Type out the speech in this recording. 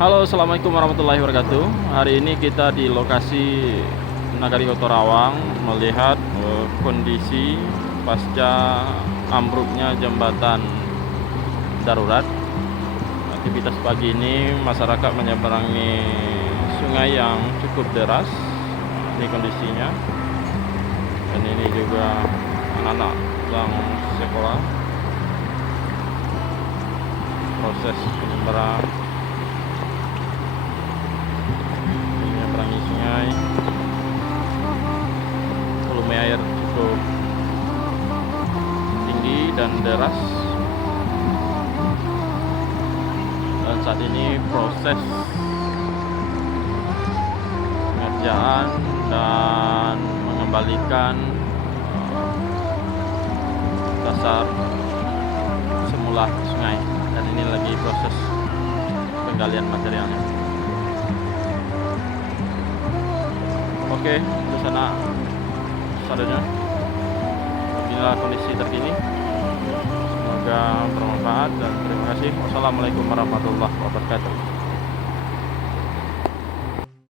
Halo, assalamualaikum warahmatullahi wabarakatuh. Hari ini kita di lokasi Nagari Kotorawang melihat kondisi pasca ambruknya jembatan darurat. Aktivitas pagi ini masyarakat menyeberangi sungai yang cukup deras. Ini kondisinya. Dan ini juga anak-anak yang sekolah. Proses penyeberangan sungai, volume air cukup tinggi dan deras, dan saat ini proses pengerjaan dan mengembalikan dasar semula sungai, dan ini lagi proses penggalian materialnya. Oke, di sana seadanya. Inilah kondisi terkini. Semoga bermanfaat dan terima kasih. Wassalamualaikum warahmatullahi wabarakatuh.